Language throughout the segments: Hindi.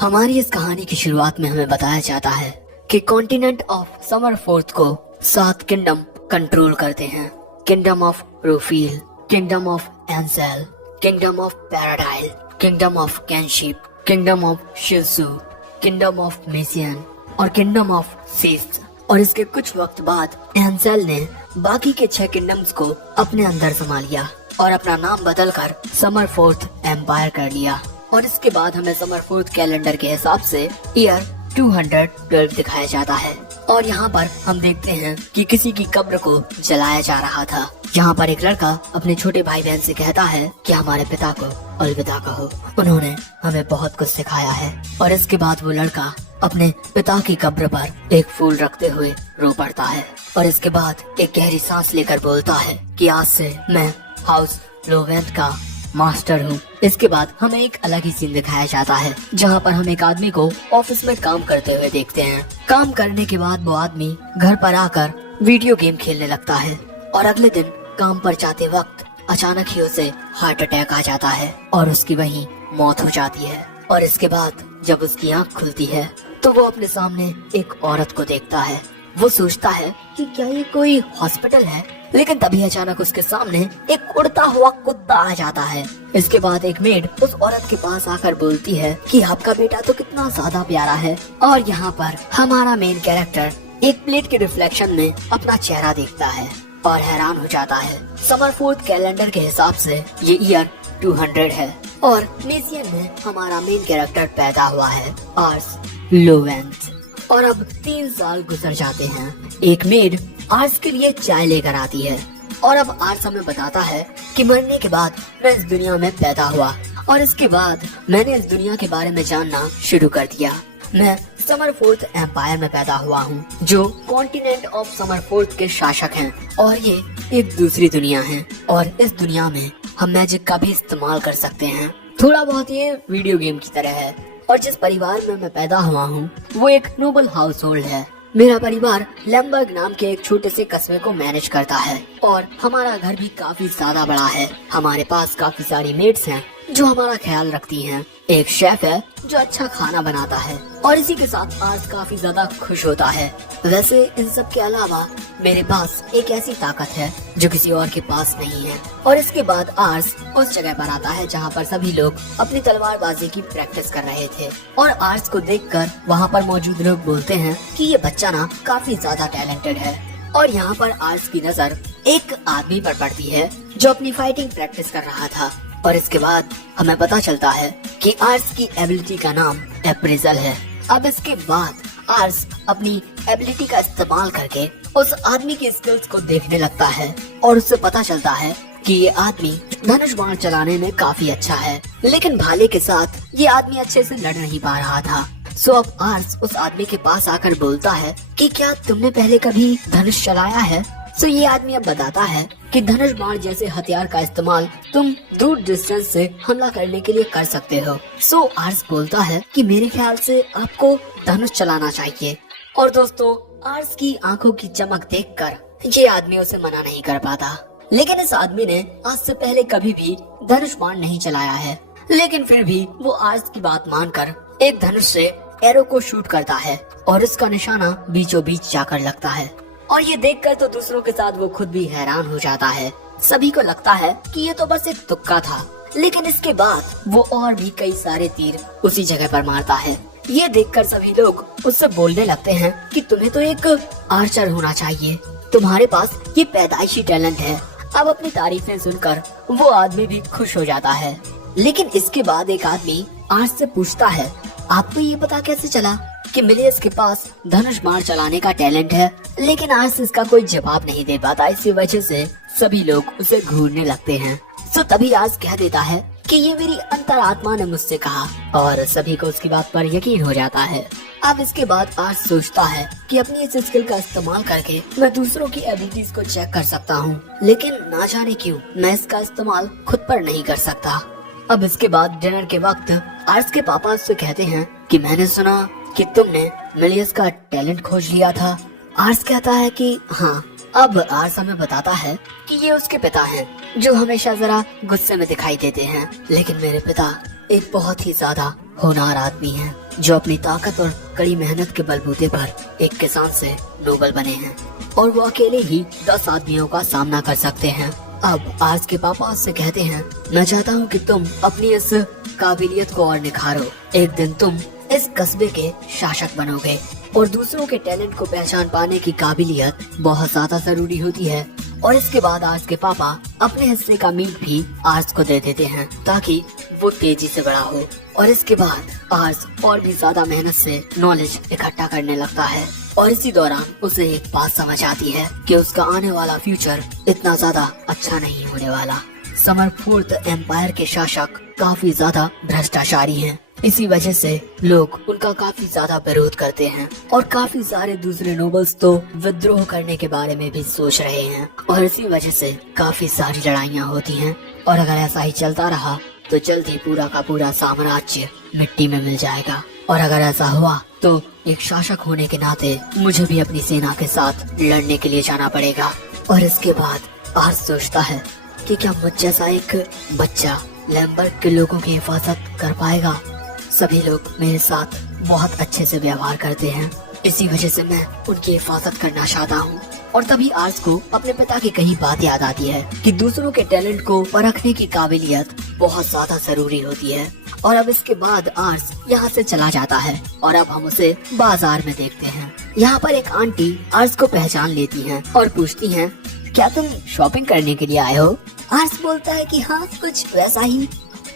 हमारी इस कहानी की शुरुआत में हमें बताया जाता है कि कॉन्टिनेंट ऑफ समरफोर्थ को 7 किंगडम कंट्रोल करते हैं। किंगडम ऑफ रूफील, किंगडम ऑफ एंसेल, किंगडम ऑफ पैराडाइल, किंगडम ऑफ कैनशिप, किंगडम ऑफ शिजू, किंगडम ऑफ मेसियन और किंगडम ऑफ सीस्ट। और इसके कुछ वक्त बाद एंसेल ने बाकी के 6 किंगडम्स को अपने अंदर समा लिया और अपना नाम बदलकर समरफोर्थ एम्पायर कर लिया। और इसके बाद हमें समरफोर्थ कैलेंडर के हिसाब से ईयर 212 दिखाया जाता है। और यहाँ पर हम देखते हैं कि किसी की कब्र को जलाया जा रहा था। यहाँ पर एक लड़का अपने छोटे भाई बहन से कहता है कि हमारे पिता को अलविदा कहो, उन्होंने हमें बहुत कुछ सिखाया है। और इसके बाद वो लड़का अपने पिता की कब्र पर एक फूल रखते हुए रो पड़ता है और इसके बाद एक गहरी सांस लेकर बोलता है कि आज से मैं हाउस लोवेंथ का मास्टर हूँ। इसके बाद हमें एक अलग ही सीन दिखाया जाता है जहाँ पर हम एक आदमी को ऑफिस में काम करते हुए देखते हैं। काम करने के बाद वो आदमी घर पर आकर वीडियो गेम खेलने लगता है और अगले दिन काम पर जाते वक्त अचानक ही उसे हार्ट अटैक आ जाता है और उसकी वहीं मौत हो जाती है। और इसके बाद जब उसकी आँख खुलती है तो वो अपने सामने एक औरत को देखता है। वो सोचता है कि क्या ये कोई हॉस्पिटल है, लेकिन तभी अचानक उसके सामने एक उड़ता हुआ कुत्ता आ जाता है। इसके बाद एक मेड उस औरत के पास आकर बोलती है कि आपका बेटा तो कितना ज्यादा प्यारा है। और यहाँ पर हमारा मेन कैरेक्टर एक प्लेट के रिफ्लेक्शन में अपना चेहरा देखता है और हैरान हो जाता है। समरफोर्थ कैलेंडर के हिसाब से ये ईयर 200 है और मेसियन में हमारा मेन कैरेक्टर पैदा हुआ है आर्स लोवेंथ। और अब 3 साल गुजर जाते हैं। एक मेड आर्स के लिए चाय लेकर आती है और अब आर्स हमें बताता है कि मरने के बाद मैं इस दुनिया में पैदा हुआ और इसके बाद मैंने इस दुनिया के बारे में जानना शुरू कर दिया। मैं समरफोर्थ एम्पायर में पैदा हुआ हूँ जो कॉन्टिनेंट ऑफ समरफोर्थ के शासक हैं और ये एक दूसरी दुनिया है और इस दुनिया में हम मैजिक का भी इस्तेमाल कर सकते हैं। थोड़ा बहुत ये वीडियो गेम की तरह है और जिस परिवार में मैं पैदा हुआ हूँ वो एक नोबल हाउस होल्ड है। मेरा परिवार लैम्बर्ग नाम के एक छोटे से कस्बे को मैनेज करता है और हमारा घर भी काफी ज्यादा बड़ा है। हमारे पास काफी सारी मेड्स हैं जो हमारा ख्याल रखती हैं। एक शेफ है जो अच्छा खाना बनाता है और इसी के साथ आर्स काफी ज्यादा खुश होता है। वैसे इन सब के अलावा मेरे पास एक ऐसी ताकत है जो किसी और के पास नहीं है। और इसके बाद आर्स उस जगह पर आता है जहाँ पर सभी लोग अपनी तलवारबाजी की प्रैक्टिस कर रहे थे और आर्स को देखकर वहाँ पर मौजूद लोग बोलते हैं कि ये बच्चा ना काफी ज्यादा टैलेंटेड है। और यहाँ पर आर्स की नजर एक आदमी पर पड़ती है जो अपनी फाइटिंग प्रैक्टिस कर रहा था। और इसके बाद हमें पता चलता है कि आर्स की एबिलिटी का नाम अप्रेजल है। अब इसके बाद आर्स अपनी एबिलिटी का इस्तेमाल करके उस आदमी की स्किल्स को देखने लगता है और उससे पता चलता है कि ये आदमी धनुष बाण चलाने में काफी अच्छा है, लेकिन भाले के साथ ये आदमी अच्छे से लड़ नहीं पा रहा था। सो अब आर्स उस आदमी के पास आकर बोलता है कि क्या तुमने पहले कभी धनुष चलाया है। सो ये आदमी अब बताता है कि धनुष बाण जैसे हथियार का इस्तेमाल तुम दूर डिस्टेंस से हमला करने के लिए कर सकते हो। सो आर्स बोलता है कि मेरे ख्याल से आपको धनुष चलाना चाहिए। और दोस्तों आर्स की आंखों की चमक देखकर ये आदमी उसे मना नहीं कर पाता, लेकिन इस आदमी ने आज से पहले कभी भी धनुष बाण नहीं चलाया है। लेकिन फिर भी वो आर्स की बात मानकर एक धनुष से एरो को शूट करता है और उसका निशाना बीचों बीच जाकर लगता है। और ये देखकर तो दूसरों के साथ वो खुद भी हैरान हो जाता है। सभी को लगता है कि ये तो बस एक तुक्का था, लेकिन इसके बाद वो और भी कई सारे तीर उसी जगह पर मारता है। ये देखकर सभी लोग उससे बोलने लगते हैं कि तुम्हें तो एक आर्चर होना चाहिए, तुम्हारे पास ये पैदाइशी टैलेंट है। अब अपनी तारीफें सुनकर वो आदमी भी खुश हो जाता है। लेकिन इसके बाद एक आदमी आर्स से पूछता है, आपको ये पता कैसे चला कि मिलियस के पास धनुष बाण चलाने का टैलेंट है। लेकिन आर्स इसका कोई जवाब नहीं दे पाता, इसी वजह से सभी लोग उसे घूरने लगते हैं। सो तभी आर्स कह देता है कि ये मेरी अंतरात्मा ने मुझसे कहा और सभी को उसकी बात पर यकीन हो जाता है। अब इसके बाद आर्स सोचता है कि अपनी इस स्किल का इस्तेमाल करके मैं दूसरों की एबिलिटीज को चेक कर सकता हूँ, लेकिन ना जाने क्यों मैं इसका इस्तेमाल खुद पर नहीं कर सकता। अब इसके बाद डिनर के वक्त आर्स के पापा उससे कहते हैं कि मैंने सुना कि तुमने मिलियस का टैलेंट खोज लिया था। आर्स कहता है कि हाँ। अब आर्स हमें बताता है कि ये उसके पिता हैं जो हमेशा जरा गुस्से में दिखाई देते हैं, लेकिन मेरे पिता एक बहुत ही ज्यादा होनहार आदमी है जो अपनी ताकत और कड़ी मेहनत के बलबूते पर एक किसान से नोबल बने हैं और वो अकेले ही 10 आदमियों का सामना कर सकते हैं। अब आर्स के पापा उससे कहते हैं, मैं चाहता हूँ कि तुम अपनी इस काबिलियत को और निखारो। एक दिन तुम इस कस्बे के शासक बनोगे और दूसरों के टैलेंट को पहचान पाने की काबिलियत बहुत ज्यादा जरूरी होती है। और इसके बाद आर्स के पापा अपने हिस्से का मीट भी आर्स को दे देते हैं ताकि वो तेजी से बड़ा हो। और इसके बाद आर्स और भी ज्यादा मेहनत से नॉलेज इकट्ठा करने लगता है और इसी दौरान उसे एक बात समझ आती है कि उसका आने वाला फ्यूचर इतना ज्यादा अच्छा नहीं होने वाला। समर फोर्थ एम्पायर के शासक काफी ज्यादा भ्रष्टाचारी हैं। इसी वजह से लोग उनका काफी ज्यादा विरोध करते हैं और काफी सारे दूसरे नोबल्स तो विद्रोह करने के बारे में भी सोच रहे हैं और इसी वजह से काफी सारी लड़ाइयाँ होती हैं। और अगर ऐसा ही चलता रहा तो जल्द ही पूरा का पूरा साम्राज्य मिट्टी में मिल जाएगा। और अगर ऐसा हुआ तो एक शासक होने के नाते मुझे भी अपनी सेना के साथ लड़ने के लिए जाना पड़ेगा। और इसके बाद आर्स सोचता है कि क्या मुझ जैसा एक बच्चा लैम्बर्ग के लोगों की हिफाजत कर पाएगा। सभी लोग मेरे साथ बहुत अच्छे से व्यवहार करते हैं, इसी वजह से मैं उनकी हिफाजत करना चाहता हूँ। और तभी आर्स को अपने पिता की कही बात याद आती है कि दूसरों के टैलेंट को परखने की काबिलियत बहुत ज्यादा जरूरी होती है। और अब इसके बाद आर्स यहाँ से चला जाता है और अब हम उसे बाजार में देखते हैं। यहाँ पर एक आंटी आर्स को पहचान लेती हैं और पूछती हैं, क्या तुम शॉपिंग करने के लिए आए हो? आर्स बोलता है कि हाँ, कुछ वैसा ही।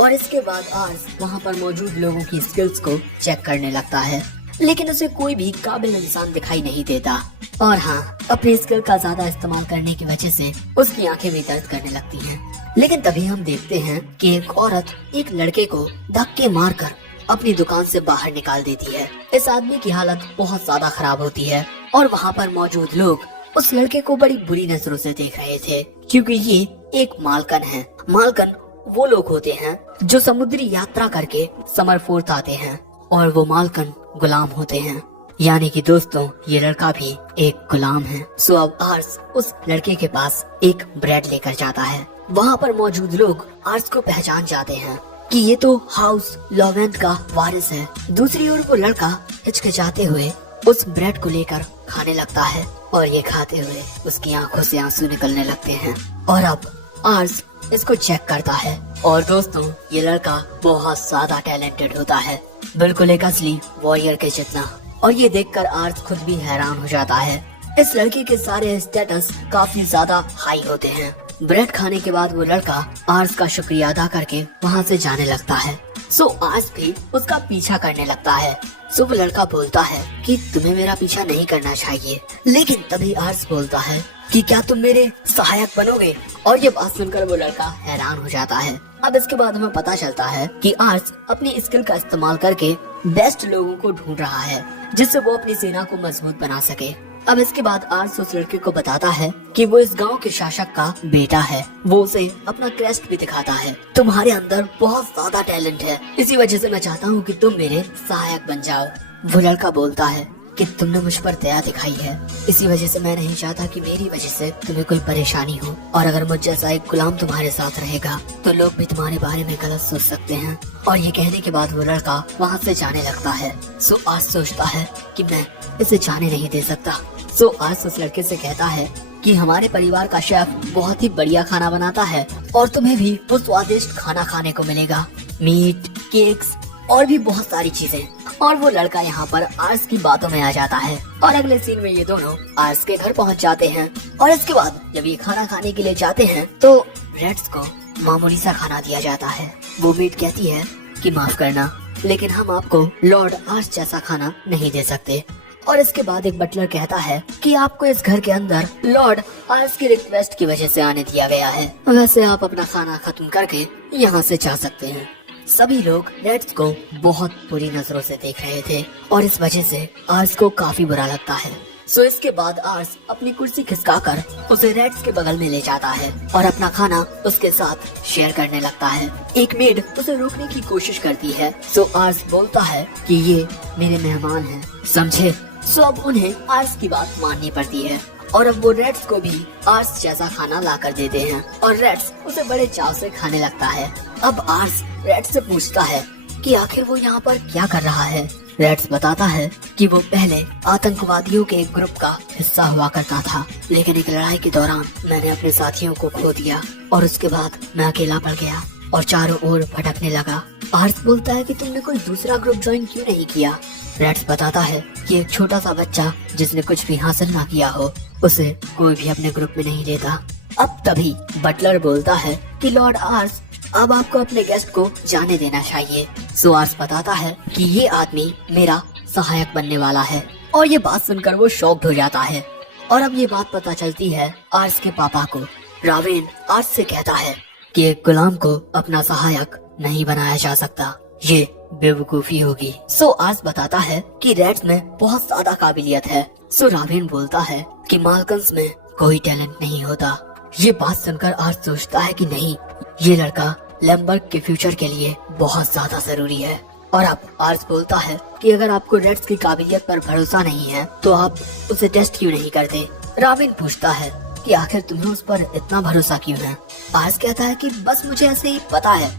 और इसके बाद आर्स वहाँ पर मौजूद लोगों की स्किल्स को चेक करने लगता है, लेकिन उसे कोई भी काबिल इंसान दिखाई नहीं देता। और हाँ, अपनी स्किल का ज्यादा इस्तेमाल करने की वजह से उसकी आंखें भी दर्द करने लगती हैं। लेकिन तभी हम देखते हैं कि एक औरत एक लड़के को धक्के मारकर अपनी दुकान से बाहर निकाल देती है। इस आदमी की हालत बहुत ज्यादा खराब होती है और वहाँ पर मौजूद लोग उस लड़के को बड़ी बुरी नजरों से देख रहे थे, क्योंकि ये एक मालकन है। मालकन वो लोग होते हैं जो समुद्री यात्रा करके समरफोर्थ आते हैं और वो मालकन गुलाम होते हैं। यानी कि दोस्तों, ये लड़का भी एक गुलाम है। सो अब आर्स उस लड़के के पास एक ब्रेड लेकर जाता है। वहाँ पर मौजूद लोग आर्स को पहचान जाते हैं कि ये तो हाउस लॉवेंट का वारिस है। दूसरी ओर वो लड़का हिचकिचाते हुए उस ब्रेड को लेकर खाने लगता है और ये खाते हुए उसकी आंखों से आंसू निकलने लगते हैं। और अब आर्स इसको चेक करता है और दोस्तों, ये लड़का बहुत ज्यादा टैलेंटेड होता है, बिल्कुल एक असली वॉरियर के जितना। और ये देखकर आर्स खुद भी हैरान हो जाता है। इस लड़के के सारे स्टेटस काफी ज्यादा हाई होते हैं। ब्रेड खाने के बाद वो लड़का आर्स का शुक्रिया अदा करके वहाँ से जाने लगता है। सो आर्स भी उसका पीछा करने लगता है। सो वो लड़का बोलता है कि तुम्हें मेरा पीछा नहीं करना चाहिए, लेकिन तभी आर्स बोलता है कि क्या तुम मेरे सहायक बनोगे? और ये बात सुनकर वो लड़का हैरान हो जाता है। अब इसके बाद हमें पता चलता है कि आर्स अपनी स्किल का इस्तेमाल करके बेस्ट लोगों को ढूंढ रहा है जिससे वो अपनी सेना को मजबूत बना सके। अब इसके बाद आर्स उस लड़के को बताता है कि वो इस गांव के शासक का बेटा है। वो उसे अपना क्रेस्ट भी दिखाता है। तुम्हारे अंदर बहुत ज्यादा टैलेंट है, इसी वजह से मैं चाहता हूँ कि तुम मेरे सहायक बन जाओ। वो लड़का बोलता है कि तुमने मुझ पर दया दिखाई है, इसी वजह से मैं नहीं चाहता कि मेरी वजह से तुम्हें कोई परेशानी हो। और अगर मुझ जैसा एक गुलाम तुम्हारे साथ रहेगा तो लोग भी तुम्हारे बारे में गलत सोच सकते हैं। और ये कहने के बाद वो लड़का वहाँ से जाने लगता है। सो आर्स सोचता है कि मैं इसे जाने नहीं दे सकता। सो आर्स उस लड़के से कहता है कि हमारे परिवार का शेफ बहुत ही बढ़िया खाना बनाता है और तुम्हें भी वो स्वादिष्ट खाना खाने को मिलेगा, मीट, केक्स और भी बहुत सारी चीजें। और वो लड़का यहाँ पर आर्स की बातों में आ जाता है और अगले सीन में ये दोनों आर्स के घर पहुँच जाते हैं। और इसके बाद जब ये खाना खाने के लिए जाते हैं तो रेड्स को मामूली सा खाना दिया जाता है। वो मीट कहती है कि माफ करना, लेकिन हम आपको लॉर्ड आर्स जैसा खाना नहीं दे सकते। और इसके बाद एक बटलर कहता है कि आपको इस घर के अंदर लॉर्ड आर्स की रिक्वेस्ट की वजह से आने दिया गया है, वैसे आप अपना खाना खत्म करके यहाँ से जा सकते हैं। सभी लोग रेड्स को बहुत बुरी नजरों से देख रहे थे और इस वजह से आर्स को काफी बुरा लगता है। सो इसके बाद आर्स अपनी कुर्सी खिसकाकर उसे रेड्स के बगल में ले जाता है और अपना खाना उसके साथ शेयर करने लगता है। एक मेड उसे रोकने की कोशिश करती है। सो आर्स बोलता है कि ये मेरे मेहमान हैं, समझे? सो अब उन्हें आर्स की बात माननी पड़ती है और अब वो रेड्स को भी आर्स जैसा खाना ला कर देते हैं और रेड्स उसे बड़े चाव से खाने लगता है। अब आर्स रेड्स से पूछता है कि आखिर वो यहाँ पर क्या कर रहा है। रेड्स बताता है कि वो पहले आतंकवादियों के एक ग्रुप का हिस्सा हुआ करता था, लेकिन एक लड़ाई के दौरान मैंने अपने साथियों को खो दिया और उसके बाद मैं अकेला पड़ गया और चारों ओर भटकने लगा। आर्स बोलता है कि तुमने कोई दूसरा ग्रुप ज्वाइन क्यों नहीं किया। रेड्स बताता है कि एक छोटा सा बच्चा जिसने कुछ भी हासिल ना किया हो, उसे कोई भी अपने ग्रुप में नहीं लेता। अब तभी बटलर बोलता है कि लॉर्ड आर्स, अब आपको अपने गेस्ट को जाने देना चाहिए। सो आर्स बताता है कि ये आदमी मेरा सहायक बनने वाला है, और ये बात सुनकर वो शॉक्ड हो जाता है। और अब ये बात पता चलती है आर्स के पापा को। रावेन आर्स से कहता है कि एक गुलाम को अपना सहायक नहीं बनाया जा सकता, ये बेवकूफी होगी। सो आर्स बताता है कि रेड्स में बहुत ज्यादा काबिलियत है। सो रावेन बोलता है कि माल्कन्स में कोई टैलेंट नहीं होता। ये बात सुनकर आर्स सोचता है कि नहीं, ये लड़का लैम्बर्ग के फ्यूचर के लिए बहुत ज्यादा जरूरी है। और अब आर्स बोलता है कि अगर आपको रेड्स की काबिलियत पर भरोसा नहीं है तो आप उसे टेस्ट क्यों नहीं करते। रावेन पूछता है कि आखिर तुम्हें उस पर इतना भरोसा क्यों है। आर्स कहता है कि बस मुझे ऐसे ही पता है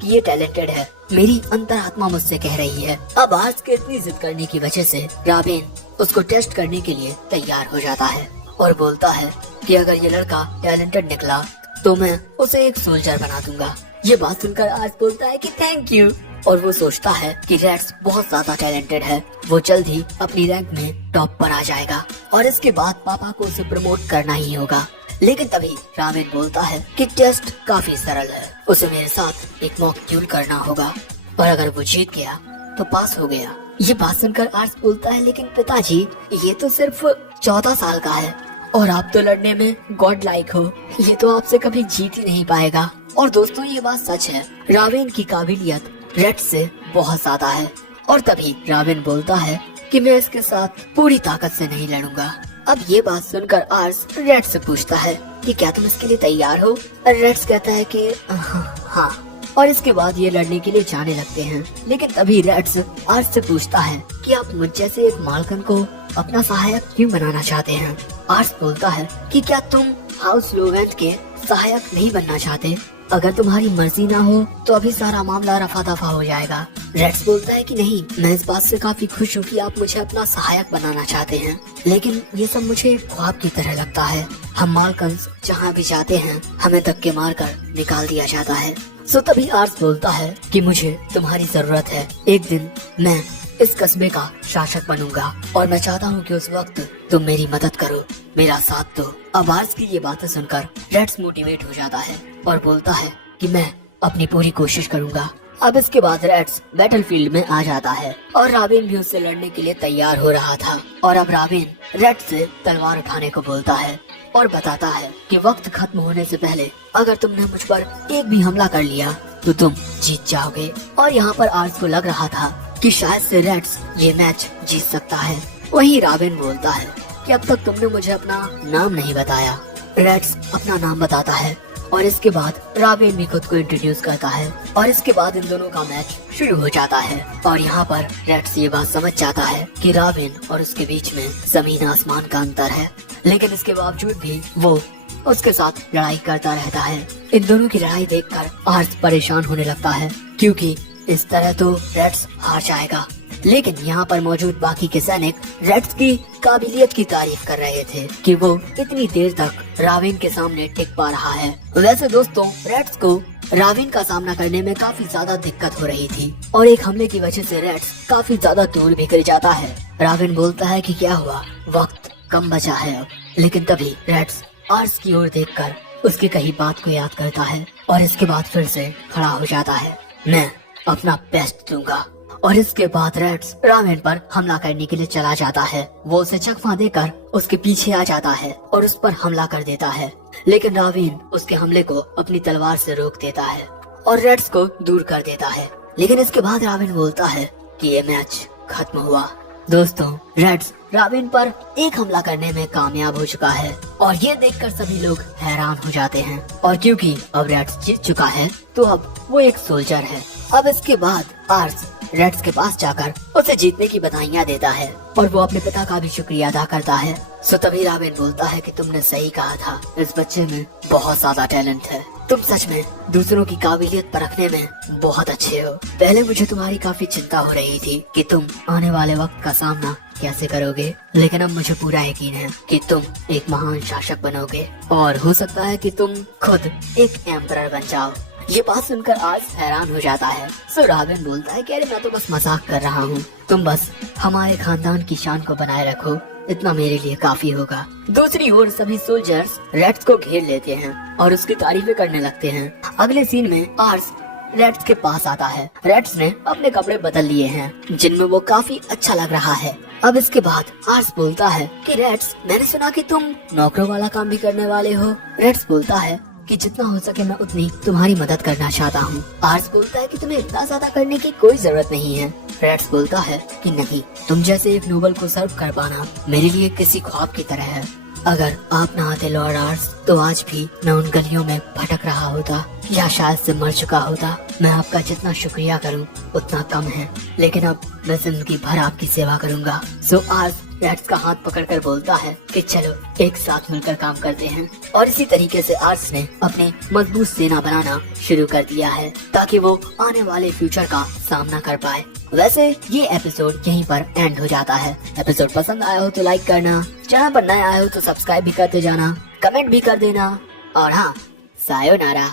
कि ये टैलेंटेड है, मेरी अंतरात्मा मुझसे कह रही है। अब आर्स के इतनी जिद करने की वजह से रावेन उसको टेस्ट करने के लिए तैयार हो जाता है और बोलता है कि अगर ये लड़का टैलेंटेड निकला तो मैं उसे एक सोल्जर बना दूंगा। ये बात सुनकर आर्स बोलता है कि थैंक यू, और वो सोचता है कि रेड्स बहुत ज्यादा टैलेंटेड है, वो जल्द ही अपनी रैंक में टॉप पर आ जाएगा और इसके बाद पापा को उसे प्रमोट करना ही होगा। लेकिन तभी रावेन बोलता है कि टेस्ट काफी सरल है, उसे मेरे साथ एक मॉक ड्यूल करना होगा और अगर वो जीत गया तो पास हो गया। ये बात सुनकर आर्स बोलता है लेकिन पिताजी, ये तो सिर्फ 14 साल का है और आप तो लड़ने में गॉड लाइक हो, ये तो आपसे कभी जीत ही नहीं पाएगा। और दोस्तों ये बात सच है, रावेन की काबिलियत रेड्स से बहुत ज्यादा है। और तभी रावेन बोलता है कि मैं इसके साथ पूरी ताकत से नहीं लड़ूंगा। अब ये बात सुनकर आर्स रेड्स से पूछता है कि क्या तुम इसके लिए तैयार हो। रेड्स कहता है कि हाँ, और इसके बाद ये लड़ने के लिए जाने लगते हैं। लेकिन तभी रेड्स आर्स से पूछता है कि आप मुझ जैसे एक माल्कन को अपना सहायक क्यों बनाना चाहते हैं। आर्स बोलता है कि क्या तुम हाउस लोवेंट के सहायक नहीं बनना चाहते। अगर तुम्हारी मर्जी ना हो तो अभी सारा मामला रफा दफा हो जाएगा। रेड्स बोलता है कि नहीं, मैं इस बात से काफी खुश हूँ कि आप मुझे अपना सहायक बनाना चाहते हैं, लेकिन ये सब मुझे ख्वाब की तरह लगता है। हम माल्कन्स जहाँ भी जाते हैं हमें धक्के मारकर निकाल दिया जाता है। सो तभी आर्स बोलता है कि मुझे तुम्हारी जरूरत है, एक दिन मैं इस कस्बे का शासक बनूंगा और मैं चाहता हूँ कि उस वक्त तुम मेरी मदद करो, मेरा साथ दो। अब आर्स की ये बातें सुनकर रेड्स मोटिवेट हो जाता है और बोलता है कि मैं अपनी पूरी कोशिश करूंगा। अब इसके बाद रेड्स बैटलफील्ड में आ जाता है और रावेन भी उससे लड़ने के लिए तैयार हो रहा था। और अब रावेन रेड्स से तलवार उठाने को बोलता है और बताता है कि वक्त खत्म होने से पहले अगर तुमने मुझ पर एक भी हमला कर लिया तो तुम जीत जाओगे। और यहाँ पर आर्स को लग रहा था कि शायद से रेड्स ये मैच जीत सकता है। वहीं रावेन बोलता है कि अब तक तुमने मुझे अपना नाम नहीं बताया। रेड्स अपना नाम बताता है और इसके बाद रावेन भी खुद को इंट्रोड्यूस करता है और इसके बाद इन दोनों का मैच शुरू हो जाता है। और यहाँ पर रेड्स ये बात समझ जाता है कि रावेन और उसके बीच में जमीन आसमान का अंतर है, लेकिन इसके बावजूद भी वो उसके साथ लड़ाई करता रहता है। इन दोनों की लड़ाई देखकर आर्स परेशान होने लगता है क्योंकि इस तरह तो रेड्स हार जाएगा। लेकिन यहाँ पर मौजूद बाकी के सैनिक रेड्स की काबिलियत की तारीफ कर रहे थे कि वो इतनी देर तक रावेन के सामने टिक पा रहा है। वैसे दोस्तों, रेड्स को रावेन का सामना करने में काफी ज्यादा दिक्कत हो रही थी और एक हमले की वजह से रेड्स काफी ज्यादा दूर भी गिर जाता है। रावेन बोलता है कि क्या हुआ, वक्त कम बचा है अब। लेकिन तभी रेड्स आर्स की ओर देखकर उसकी कही बात को याद करता है और इसके बाद फिर से खड़ा हो जाता है। मैं अपना बेस्ट दूंगा। और इसके बाद रेड्स रावेन पर हमला करने के लिए चला जाता है। वो उसे चकमा देकर उसके पीछे आ जाता है और उस पर हमला कर देता है, लेकिन रावेन उसके हमले को अपनी तलवार से रोक देता है और रेड्स को दूर कर देता है। लेकिन इसके बाद रावेन बोलता है कि ये मैच खत्म हुआ। दोस्तों, रेड्स रावेन पर एक हमला करने में कामयाब हो चुका है और ये देखकर सभी लोग हैरान हो जाते हैं। और क्योंकि अब रेड्स जीत चुका है तो अब वो एक सोल्जर है। अब इसके बाद आर्स रेड्स के पास जाकर उसे जीतने की बधाइयाँ देता है और वो अपने पिता का भी शुक्रिया अदा करता है सो तभी रॉबिन बोलता है कि तुमने सही कहा था, इस बच्चे में बहुत ज्यादा टैलेंट है, तुम सच में दूसरों की काबिलियत परखने में बहुत अच्छे हो। पहले मुझे तुम्हारी काफी चिंता हो रही थी कि तुम आने वाले वक्त का सामना कैसे करोगे, लेकिन अब मुझे पूरा यकीन है कि तुम एक महान शासक बनोगे और हो सकता है कि तुम खुद एक एम्परर बन जाओ। ये बात सुनकर आर्स हैरान हो जाता है। सो रॉबिन बोलता है कि अरे मैं तो बस मजाक कर रहा हूँ, तुम बस हमारे खानदान की शान को बनाए रखो, इतना मेरे लिए काफी होगा। दूसरी ओर सभी सोल्जर्स रेड्स को घेर लेते हैं और उसकी तारीफें करने लगते हैं। अगले सीन में आर्स रेड्स के पास आता है। रेड्स ने अपने कपड़े बदल लिए हैं जिनमें वो काफी अच्छा लग रहा है। अब इसके बाद आर्स बोलता है कि रेड्स, मैंने सुना कि तुम नौकरों वाला काम भी करने वाले हो। रेड्स बोलता है कि जितना हो सके मैं उतनी तुम्हारी मदद करना चाहता हूँ। आर्स बोलता है कि तुम्हें इतना ज्यादा करने की कोई जरूरत नहीं है। रेड्स बोलता है कि नहीं, तुम जैसे एक नोबल को सर्व कर पाना मेरे लिए किसी ख्वाब की तरह है। अगर आप न आते लॉर्ड आर्स तो आज भी मैं उन गलियों में भटक रहा होता या शायद से मर चुका होता। मैं आपका जितना शुक्रिया करूं उतना कम है, लेकिन अब मैं जिंदगी भर आपकी सेवा करूंगा। सो आर्स रेड्स का हाथ पकड़कर बोलता है कि चलो एक साथ मिलकर काम करते हैं। और इसी तरीके से आर्स ने अपनी मजबूत सेना बनाना शुरू कर दिया है ताकि वो आने वाले फ्यूचर का सामना कर पाए। वैसे ये एपिसोड यहीं पर एंड हो जाता है। एपिसोड पसंद आया हो तो लाइक करना, चैनल पर नए आए हो तो सब्सक्राइब भी करते जाना, कमेंट भी कर देना और हाँ, सायोनारा।